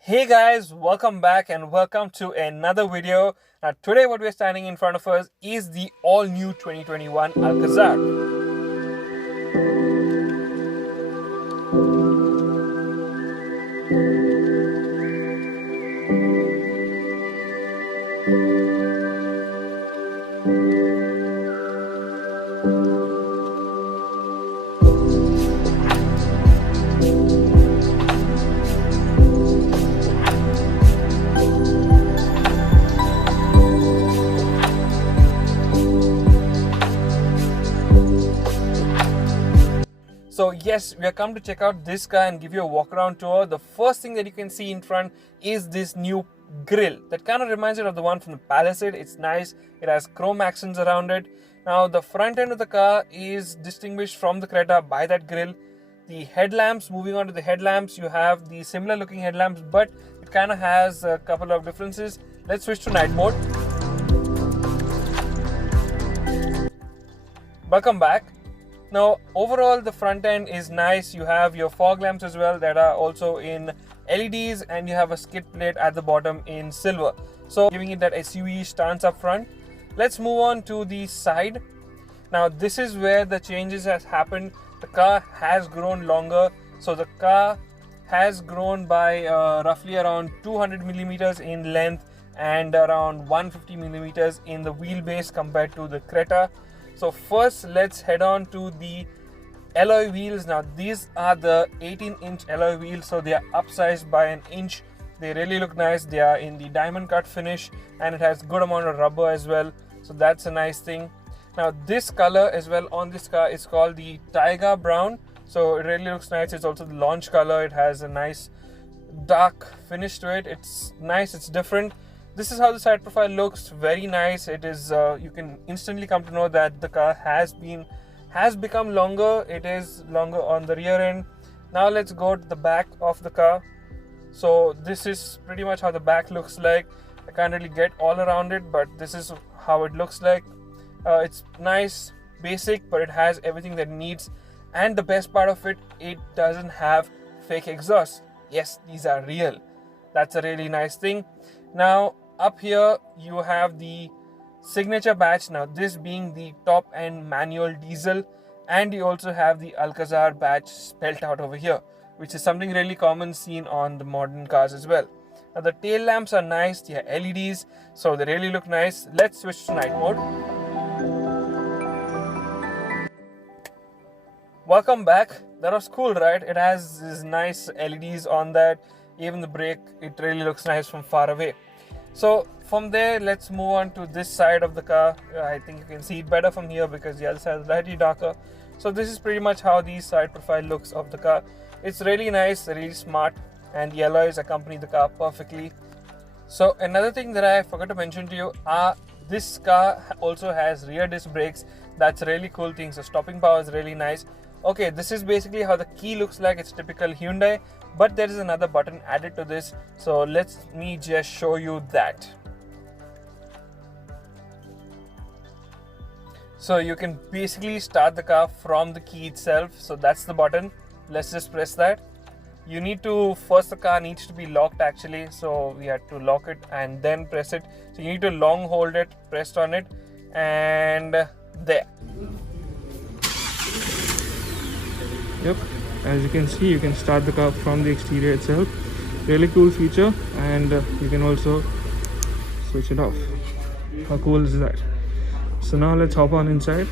Hey guys, welcome back and welcome to another video. Now today what we're standing in front of us is the all new 2021 Alcazar. So yes, we are come to check out this car and give you a walk around tour. The first thing that you can see in front is this new grille that kind of reminds you of the one from the Palisade. It's nice. It has chrome accents around it. Now the front end of the car is distinguished from the Creta by that grille. The headlamps, moving on to the headlamps, you have the similar looking headlamps, but it kind of has a couple of differences. Let's switch to night mode. Welcome back. Now overall the front end is nice. You have your fog lamps as well that are also in LEDs, and you have a skid plate at the bottom in silver, so giving it that SUV stance up front. Let's move on to the side. Now this is where the changes has happened. The car has grown longer, so the car has grown by roughly around 200 millimeters in length and around 150 millimeters in the wheelbase compared to the Creta. So first let's head on to the alloy wheels. Now these are the 18-inch alloy wheels, so they are upsized by an inch. They really look nice. They are in the diamond cut finish and it has good amount of rubber as well, so that's a nice thing. Now this color as well on this car is called the Tiger Brown, so it really looks nice. It's also the launch color. It has a nice dark finish to it. It's nice, it's different. This is how the side profile looks. Very nice. It is you can instantly come to know that the car has become longer. It is longer on the rear end. Now let's go to the back of the car. So this is pretty much how the back looks like. I can't really get all around it, but this is how it looks like. It's nice, basic, but it has everything that it needs. And the best part of it, it doesn't have fake exhaust. Yes, these are real. That's a really nice thing. Now up here you have the signature badge, now this being the top end manual diesel, and you also have the Alcazar badge spelled out over here, which is something really common seen on the modern cars as well. Now the tail lamps are nice. They are LEDs, so they really look nice. Let's switch to night mode. Welcome back. That was cool, right? It has these nice LEDs on that. Even the brake, it really looks nice from far away. So from there, let's move on to this side of the car. I think you can see it better from here because the other side is slightly darker. So this is pretty much how the side profile looks of the car. It's really nice, really smart, and the alloys accompany the car perfectly. So another thing that I forgot to mention to you are this car also has rear disc brakes. That's a really cool thing. So stopping power is really nice. Okay, this is basically how the key looks like. It's typical Hyundai, but there is another button added to this, so let me just show you that. So you can basically start the car from the key itself. So that's the button. Let's just press that. You need to first, the car needs to be locked actually, so we have to lock it and then press it. So you need to long hold it, pressed on it, and there. Yep, as you can see, you can start the car from the exterior itself. Really cool feature, and you can also switch it off. How cool is that? So now let's hop on inside.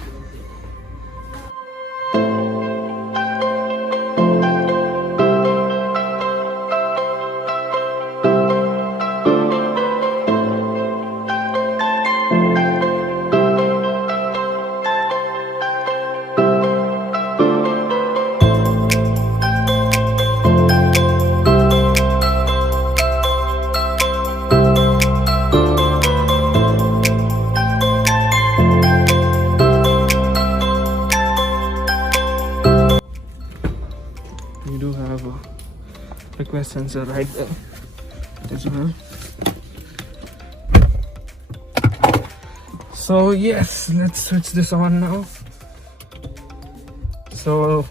You do have a request sensor right there as well. So yes, let's switch this on now. So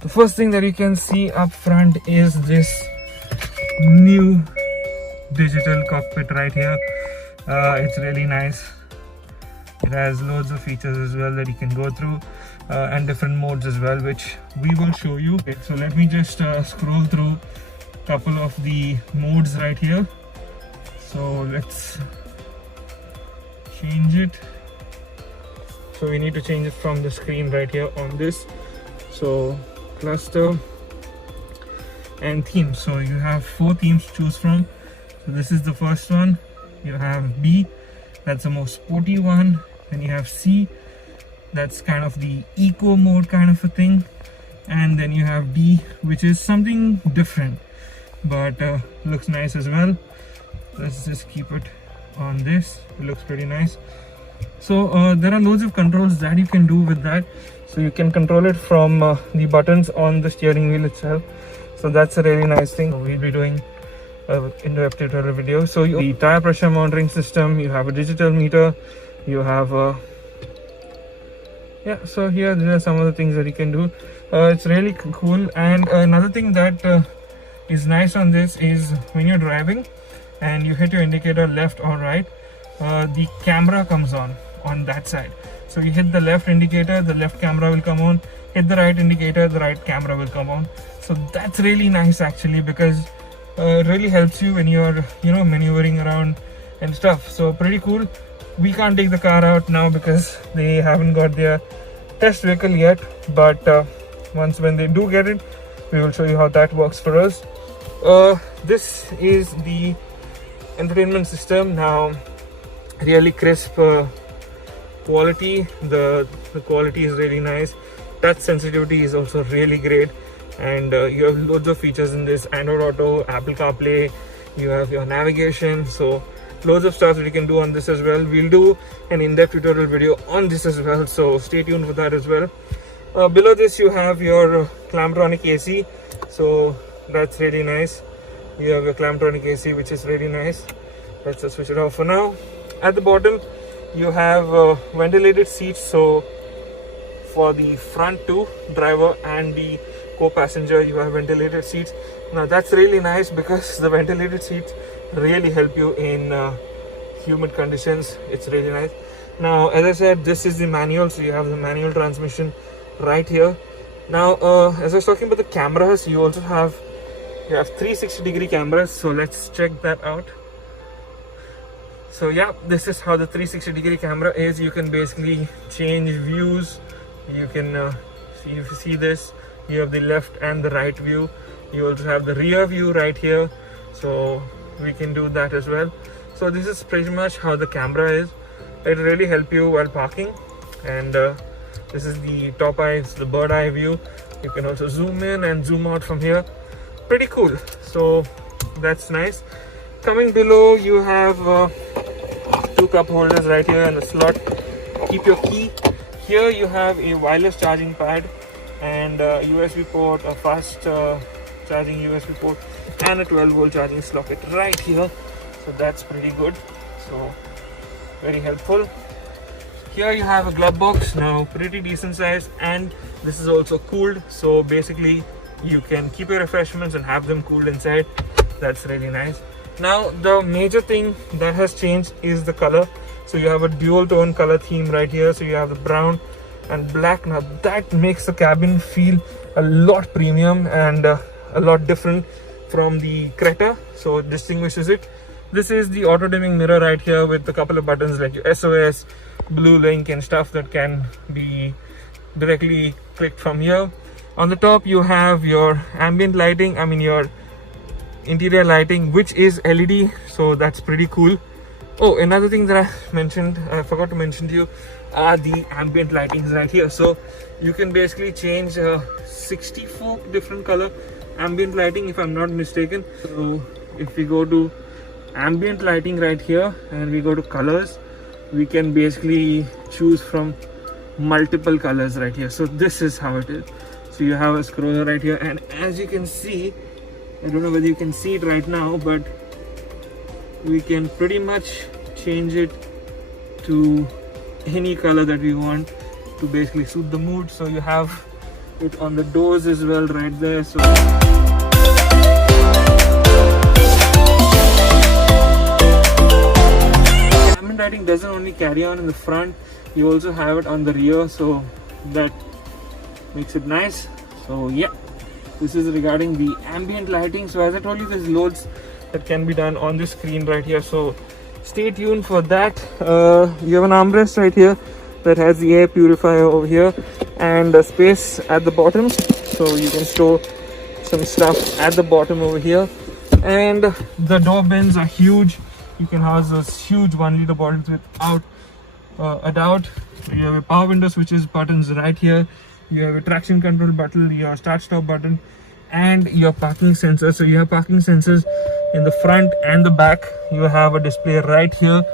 the first thing that you can see up front is this new digital cockpit right here. It's really nice. It has loads of features as well that you can go through, and different modes as well, which we will show you. Okay, so let me just scroll through a couple of the modes right here. So let's change it. So we need to change it from the screen right here on this. So cluster and theme. So you have 4 themes to choose from. So this is the first one. You have B, that's the most sporty one. Then you have C, that's kind of the eco mode kind of a thing. And then you have D, which is something different, but looks nice as well. Let's just keep it on this. It looks pretty nice. So there are loads of controls that you can do with that. So you can control it from the buttons on the steering wheel itself. So that's a really nice thing. So we'll be doing in-depth tutorial video. So the tire pressure monitoring system, you have a digital meter, you have so here there are some of the things that you can do. It's really cool. And another thing that is nice on this is when you're driving and you hit your indicator left or right, the camera comes on that side. So you hit the left indicator, the left camera will come on. Hit the right indicator, the right camera will come on. So that's really nice actually, because it really helps you when you're maneuvering around and stuff. So pretty cool. We can't take the car out now because they haven't got their test vehicle yet, but when they do get it, we will show you how that works for us. This is the entertainment system. Now really crisp quality. The quality is really nice. Touch sensitivity is also really great, and you have loads of features in this. Android Auto, Apple CarPlay, you have your navigation, so loads of stuff that you can do on this as well. We'll do an in-depth tutorial video on this as well, so stay tuned for that as well. Below this you have your Clamtronic AC, so that's really nice. You have your Clamtronic AC, which is really nice. Let's just switch it off for now. At the bottom you have ventilated seats, so for the front two, driver and the co-passenger, you have ventilated seats. Now that's really nice because the ventilated seats really help you in humid conditions. It's really nice. Now as I said, this is the manual, so you have the manual transmission right here. Now as I was talking about the cameras, you also have 360-degree cameras, so let's check that out. So yeah, this is how the 360-degree camera is. You can basically change views. You can if you see this, you have the left and the right view. You also have the rear view right here, so we can do that as well. So this is pretty much how the camera is. It really help you while parking. And this is the top eye, it's the bird eye view. You can also zoom in and zoom out from here. Pretty cool. So that's nice. Coming below, you have 2 cup holders right here and a slot. Keep your key. Here you have a wireless charging pad and a USB port, a fast charging USB port, and a 12-volt charging socket right here. So that's pretty good. So very helpful. Here you have a glove box, now pretty decent size, and this is also cooled. So basically you can keep your refreshments and have them cooled inside. That's really nice. Now the major thing that has changed is the color. So you have a dual tone color theme right here. So you have the brown and black. Now that makes the cabin feel a lot premium and a lot different from the Creta, so it distinguishes it. This is the auto dimming mirror right here with a couple of buttons like your SOS, Blue Link and stuff that can be directly clicked from here. On the top you have your ambient lighting, your interior lighting, which is LED, so that's pretty cool. Oh, another thing that I forgot to mention to you are the ambient lightings right here. So you can basically change 64 different color ambient lighting if I'm not mistaken. So if we go to ambient lighting right here and we go to colors, we can basically choose from multiple colors right here. So this is how it is. So you have a scroller right here, and as you can see, I don't know whether you can see it right now, but we can pretty much change it to any color that we want to basically suit the mood. So you have it on the doors as well right there. So carry on in the front, you also have it on the rear, so that makes it nice. So yeah, this is regarding the ambient lighting. So as I told you, there's loads that can be done on this screen right here, so stay tuned for that. You have an armrest right here that has the air purifier over here and a space at the bottom, so you can store some stuff at the bottom over here. And the door bins are huge. You can house those huge 1 liter bottles without a doubt. You have a power window switches buttons right here. You have a traction control button, your start stop button, and your parking sensor. So you have parking sensors in the front and the back. You have a display right here,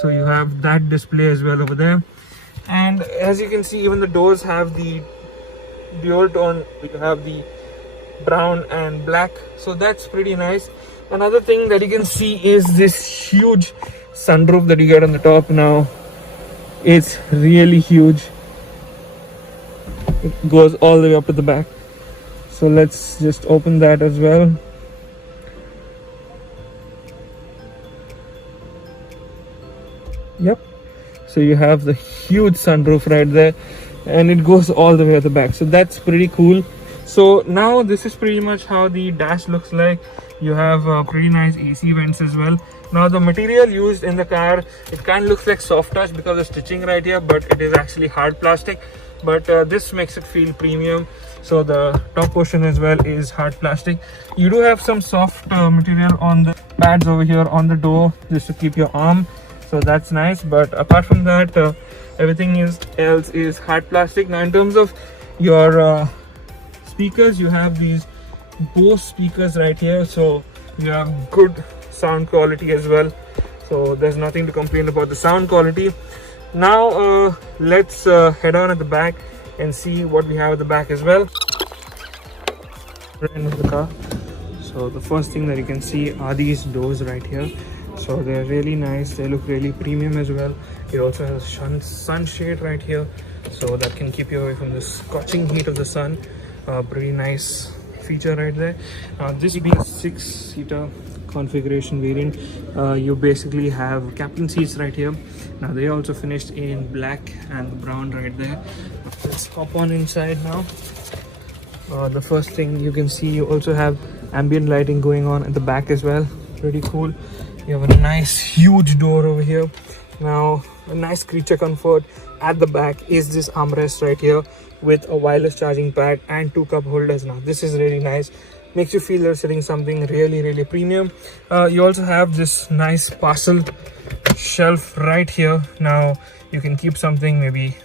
so you have that display as well over there. And as you can see, even the doors have the dual tone. You have the brown and black, so that's pretty nice. Another thing that you can see is this huge sunroof that you get on the top. Now it's really huge. It goes all the way up to the back, so let's just open that as well. Yep, so you have the huge sunroof right there, and it goes all the way at the back, so that's pretty cool. So now this is pretty much how the dash looks like. You have pretty nice AC vents as well. Now the material used in the car, it kind of looks like soft touch because of stitching right here, but it is actually hard plastic. But this makes it feel premium. So the top portion as well is hard plastic. You do have some soft material on the pads over here on the door just to keep your arm, so that's nice. But apart from that, everything else is hard plastic. Now in terms of your speakers, you have these Bose speakers right here, so you have good sound quality as well, so there's nothing to complain about the sound quality. Now let's head on at the back and see what we have at the back as well. Into the car. So the first thing that you can see are these doors right here. So they're really nice, they look really premium as well. It also has a sunshade right here, so that can keep you away from the scorching heat of the sun. Pretty nice feature right there. This being a 6-seater configuration variant, you basically have captain seats right here. Now they also finished in black and brown right there. Let's hop on inside now. The first thing you can see, you also have ambient lighting going on at the back as well. Pretty cool. You have a nice huge door over here. Now a nice creature comfort at the back is this armrest right here with a wireless charging pad and 2 cup holders. Now this is really nice, makes you feel you're sitting something really premium. You also have this nice parcel shelf right here. Now you can keep something, maybe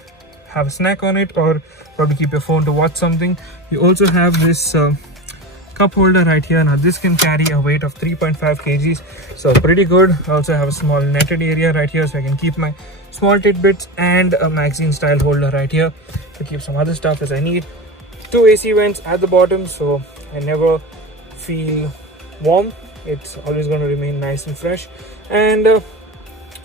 have a snack on it, or probably keep your phone to watch something. You also have this cup holder right here. Now this can carry a weight of 3.5 kgs, so pretty good. I also have a small netted area right here, so I can keep my small tidbits, and a magazine style holder right here to keep some other stuff as I need. 2 AC vents at the bottom, so I never feel warm. It's always going to remain nice and fresh. And a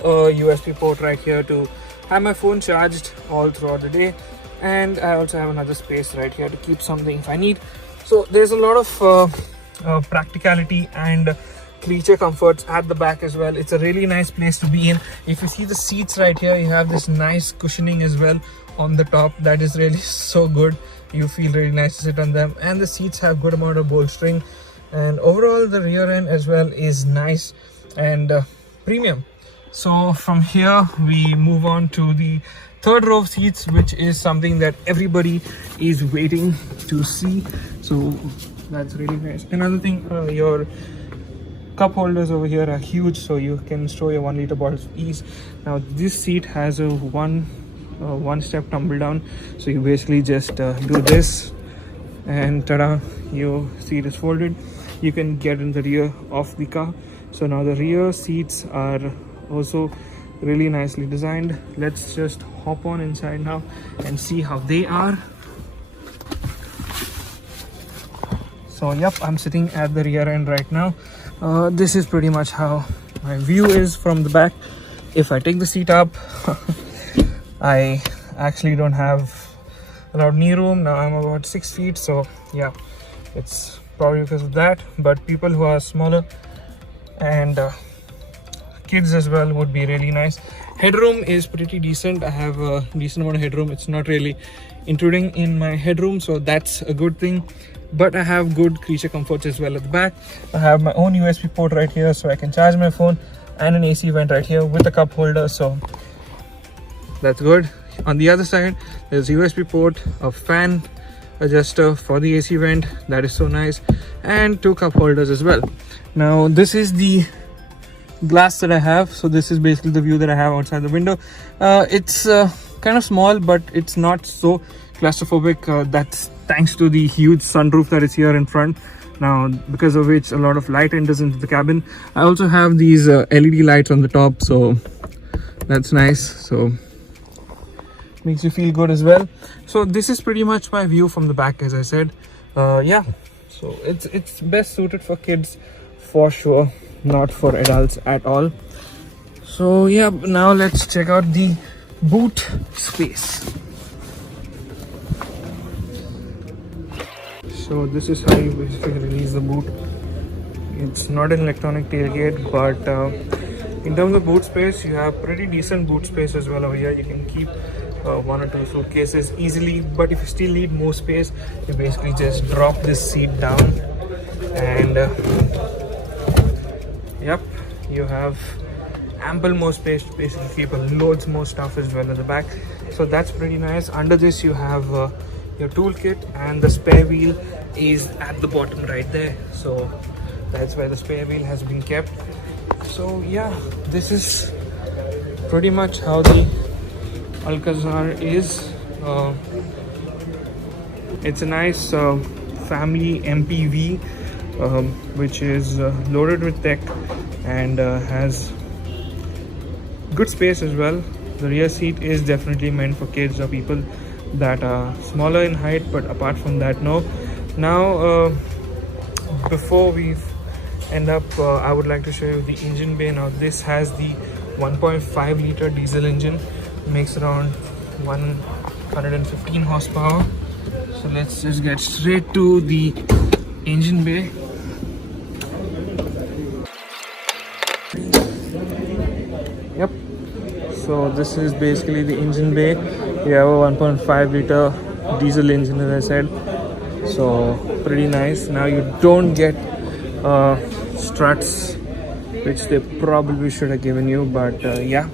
USB port right here to have my phone charged all throughout the day. And I also have another space right here to keep something if I need. So there's a lot of practicality and creature comforts at the back as well. It's a really nice place to be in. If you see the seats right here, you have this nice cushioning as well on the top. That is really so good. You feel really nice to sit on them, and the seats have good amount of bolstering, and overall the rear end as well is nice and premium. So from here we move on to the third row of seats, which is something that everybody is waiting to see. So that's really nice. Another thing, your cup holders over here are huge, so you can store your 1 liter bottles of ease. Now this seat has a one step tumble down, so you basically just do this and ta-da, your seat is folded. You can get in the rear of the car. So now the rear seats are also really nicely designed. Let's just hop on inside now and see how they are. So yep, I'm sitting at the rear end right now. This is pretty much how my view is from the back. If I take the seat up, I actually don't have a lot of knee room. Now I'm about 6 feet, so yeah, it's probably because of that. But people who are smaller and kids as well would be really nice. Headroom is pretty decent. I have a decent amount of headroom. It's not really intruding in my headroom, so that's a good thing. But I have good creature comforts as well at the back. I have my own USB port right here, so I can charge my phone, and an AC vent right here with a cup holder, so that's good. On the other side, there's USB port, a fan adjuster for the AC vent, that is so nice, and 2 cup holders as well. Now this is the glass that I have, so this is basically the view that I have outside the window. It's kind of small, but it's not so claustrophobic. That's thanks to the huge sunroof that is here in front, now because of which a lot of light enters into the cabin. I also have these LED lights on the top, so that's nice, so makes you feel good as well. So this is pretty much my view from the back, as I said. Yeah, so it's best suited for kids for sure, not for adults at all. So yeah, now let's check out the boot space. So this is how you basically release the boot. It's not an electronic tailgate, but in terms of boot space, you have pretty decent boot space as well over here. You can keep 1 or 2 suitcases easily, but if you still need more space, you basically just drop this seat down, and yep, you have ample more space to basically keep loads more stuff as well at the back. So that's pretty nice. Under this you have your toolkit, and the spare wheel is at the bottom right there, so that's where the spare wheel has been kept. So yeah, this is pretty much how the Alcazar is. It's a nice family MPV, which is loaded with tech and has good space as well. The rear seat is definitely meant for kids or people that are smaller in height, but apart from that, no. Now before we end up, I would like to show you the engine bay. Now this has the 1.5 liter diesel engine, makes around 115 horsepower. So let's just get straight to the engine bay. Yep, so this is basically the engine bay. You have a 1.5 liter diesel engine, as I said, so pretty nice. Now you don't get struts, which they probably should have given you, but yeah.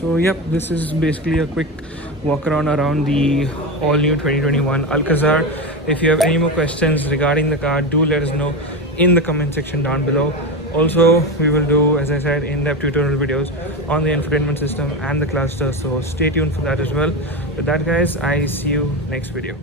So yep, this is basically a quick walk around the all new 2021 Alcazar. If you have any more questions regarding the car, do let us know in the comment section down below. Also, we will do, as I said, in-depth tutorial videos on the infotainment system and the cluster, so stay tuned for that as well. With that guys, I see you next video.